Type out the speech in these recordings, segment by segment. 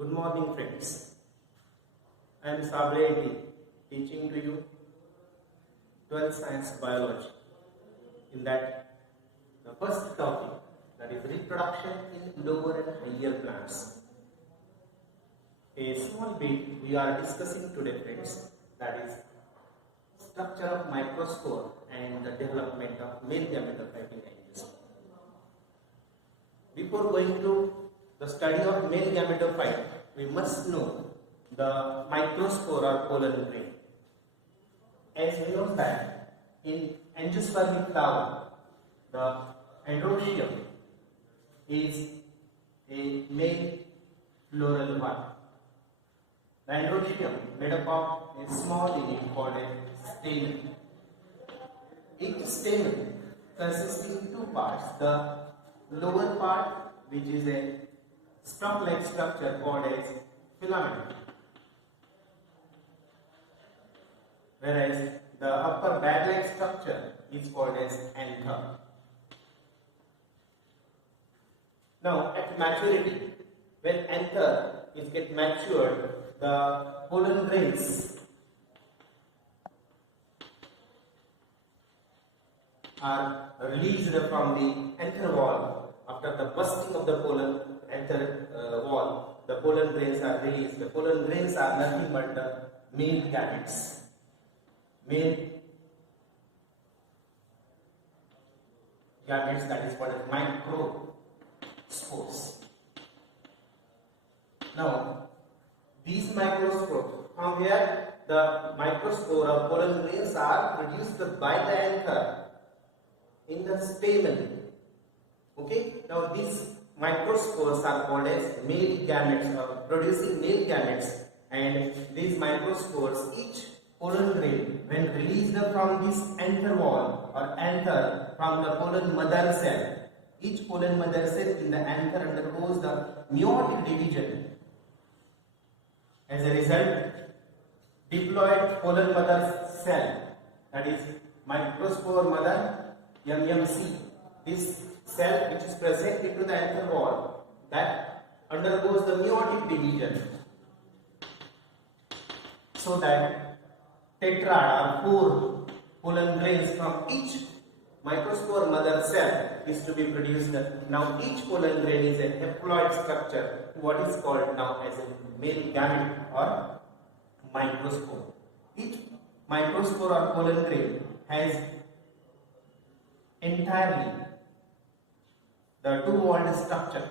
Good morning, friends. I am Shri.Sable A.T teaching to you 12th Science Biology. In that, the first topic, that is reproduction in lower and higher plants. A small bit we are discussing today, friends, that is structure of microspore and the development of male gametophyte angiosperm. Before going to the study of male gametophyte, we must know the microspore or pollen grain. As we know that in angiospermic flower, the androecium is a male floral one. The androecium made up of a small unit called a stamen. Each stamen consisting of two parts. The lower part, which is a stalk-like structure called as filament, whereas the upper bag-like structure is called as anther. Now, at maturity, when anther is get matured, the pollen grains are released from the anther wall. After the bursting of the pollen anther wall, the pollen grains are released. The pollen grains are nothing but the male gametes. Male gametes, that is called microspores. Now, these microspores, from where the microspore or pollen grains are produced by the anther in the stamen. Okay, now these microspores are called as male gametes or producing male gametes, and these microspores, each pollen grain, when released from this anther wall or anther from the pollen mother cell, each pollen mother cell in the anther undergoes the meiotic division. As a result, diploid pollen mother cell, that is microspore mother MMC, this cell which is present into the anther wall, that undergoes the meiotic division, so that tetrad or 4 pollen grains from each microspore mother cell is to be produced. Now each pollen grain is a haploid structure, what is called now as a male gamete or microspore. Each microspore or pollen grain has entirely the two-walled structure.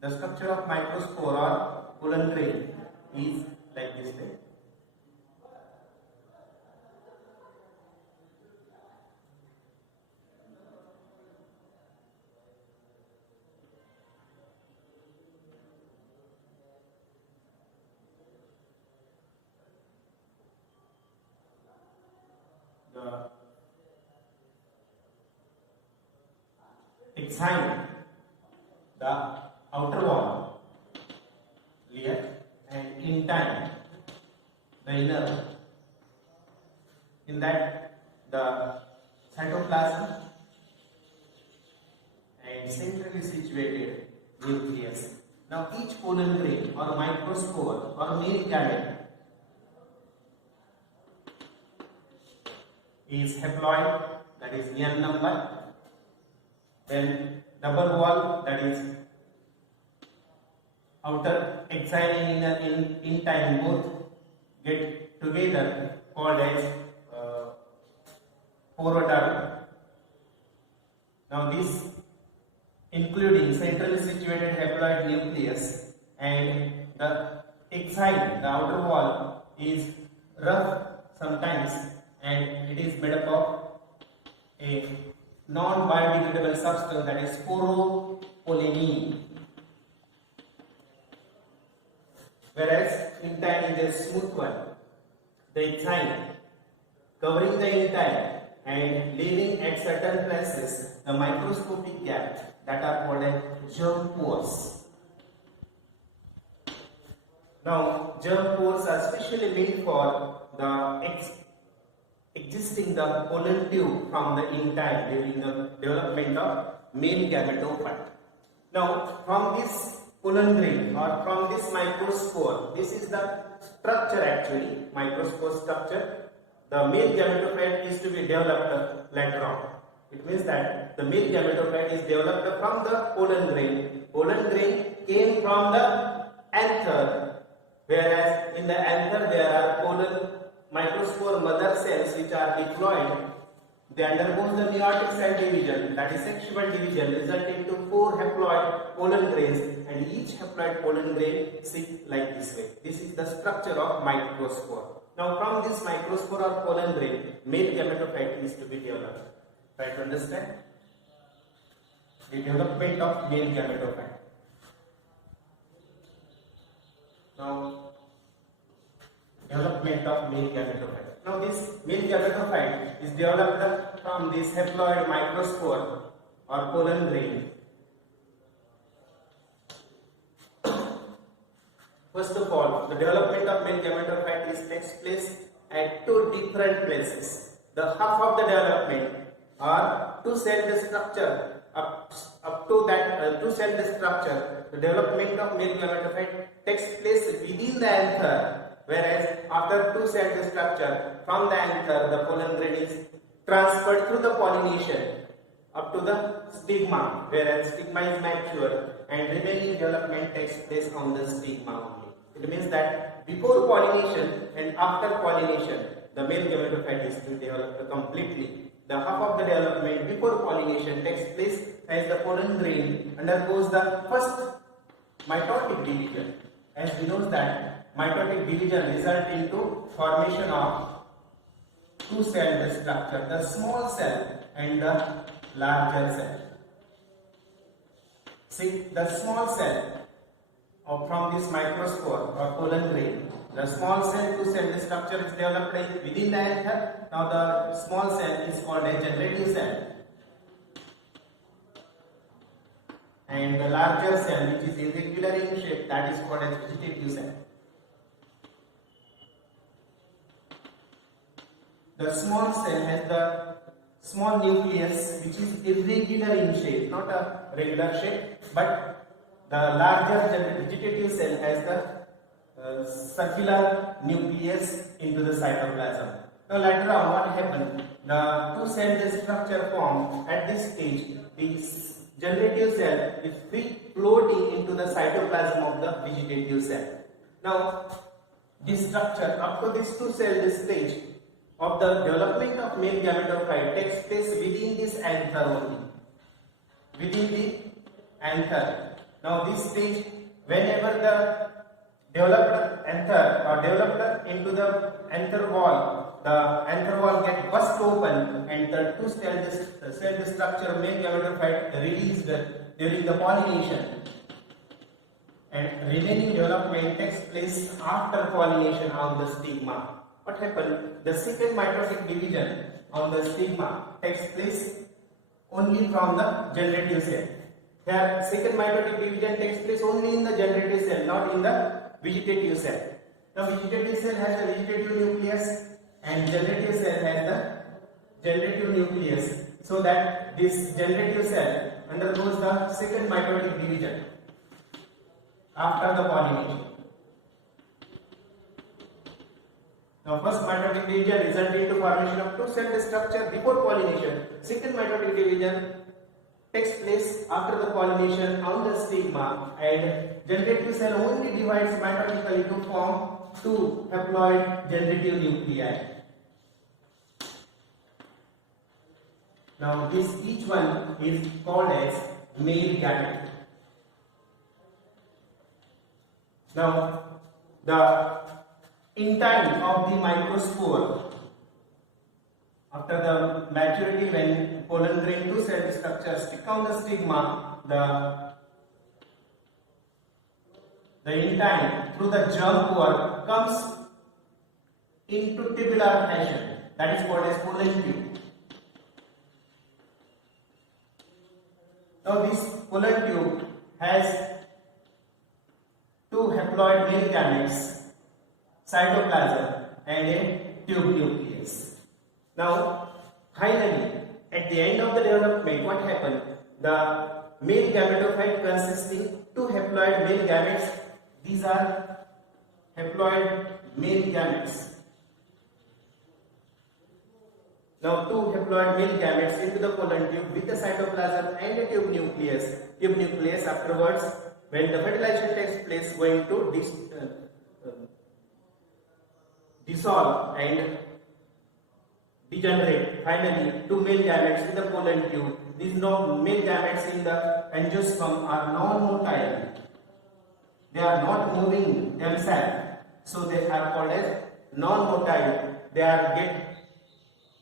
The structure of microspore or pollen grain is like this thing. The exine, the outer wall layer, and intine, the inner. In that, the cytoplasm and centrally situated nucleus. Now each pollen grain or microspore or male gamete is haploid, that is N number. Then double wall, that is outer exine and inner intine, both get together called as poroderm. Now this including centrally situated haploid nucleus, and the exine, the outer wall, is rough sometimes, and it is made up of a non-biodegradable substance, that is sporopollenin, whereas intine is a smooth one. The exine covering the intine and leaving at certain places the microscopic gaps that are called as germ pores. Now germ pores are specially made for the existing the pollen tube from the intine during the development of male gametophyte. Now from this pollen grain or from this microspore. This is the structure actually, microspore structure. The male gametophyte is to be developed later on. It means that the male gametophyte is developed from the pollen grain. Pollen grain came from the anther, whereas in the anther there are pollen microspore mother cells which are diploid. They undergo the meiotic cell division, that is sexual division, resulting to 4 haploid pollen grains, and each haploid pollen grain sit like this way. This is the structure of microspore. Now from this microspore or pollen grain, male gametophyte is to be developed. Try to understand the development of male gametophyte. Now, development of male gametophyte. Now this male gametophyte is developed from this haploid microspore or pollen grain. First of all, the development of male gametophyte takes place at 2 different places. The half of the development or two-celled structure, up to that two-celled structure, the development of male gametophyte takes place within the anther, whereas after two-celled structure, from the anther the pollen grain is transferred through the pollination up to the stigma, whereas stigma is mature and remaining development takes place on the stigma only. It means that before pollination and after pollination, the male gametophyte is to develop completely. The half of the development before pollination takes place as the pollen grain undergoes the first mitotic division. As we know that mitotic division results into formation of two-celled structure, the small cell and the larger cell. See, the small cell from this microspore or pollen grain, the small cell two-celled structure is developed within the anther. Now the small cell is called a generative cell, and the larger cell, which is irregular in shape, that is called as vegetative cell. The small cell has the small nucleus which is irregular in shape, not a regular shape, but the larger vegetative cell has the circular nucleus into the cytoplasm. Now later on what happened? The two-celled structure formed at this stage, the generative cell is free floating into the cytoplasm of the vegetative cell. Now this structure up to this two-celled stage of the development of male gametophyte takes place within this anther only. Within the anther. Now this stage, whenever the developed anther or developed into the anther wall gets burst open and the two-celled structure male gametophyte released during the pollination, and remaining development takes place after pollination on the stigma. What happened? The second mitotic division on the stigma takes place only from the generative cell. Here, second mitotic division takes place only in the generative cell, not in the vegetative cell. Now, vegetative cell has the vegetative nucleus and generative cell has the generative nucleus, so that this generative cell undergoes the second mitotic division after the pollination. Now, first mitotic division results into formation of two-celled structure before pollination. Second mitotic division takes place after the pollination on the stigma, and generative cell only divides mitotically to form 2 haploid generative nuclei. Now, each one is called as male gamete. Now, in time of the microspore, after the maturity, when pollen grain two-celled structure stick on the stigma, the in time through the germ core comes into tubular fashion, that is called as pollen tube. Now this pollen tube has 2 haploid male gametes, cytoplasm and a tube nucleus. Now finally, at the end of the development, what happened? The male gametophyte consisting two haploid male gametes. These are haploid male gametes. Now, two haploid male gametes into the colon tube with a cytoplasm and a tube nucleus. Tube nucleus afterwards, when the fertilization takes place, going to dissolve and degenerate. Finally, two male gametes with the colon tube. These male gametes in the angiosperm are non-motile. They are not moving themselves, so they are called as non-motile. They are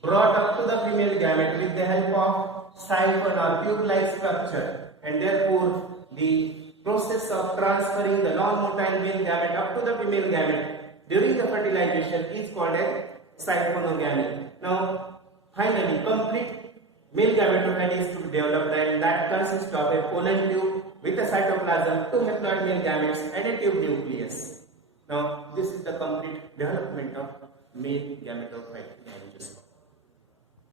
brought up to the female gamete with the help of siphon or tube-like structure, and therefore the process of transferring the non-motile male gamete up to the female gamete during the fertilization is called as siphonogamy. Now, finally, complete male gametophyte is to be developed, and that consists of a colon tube with a cytoplasm, two haploid male gametes, and a tube nucleus. Now, this is the complete development of male gametophyte in angiosperm.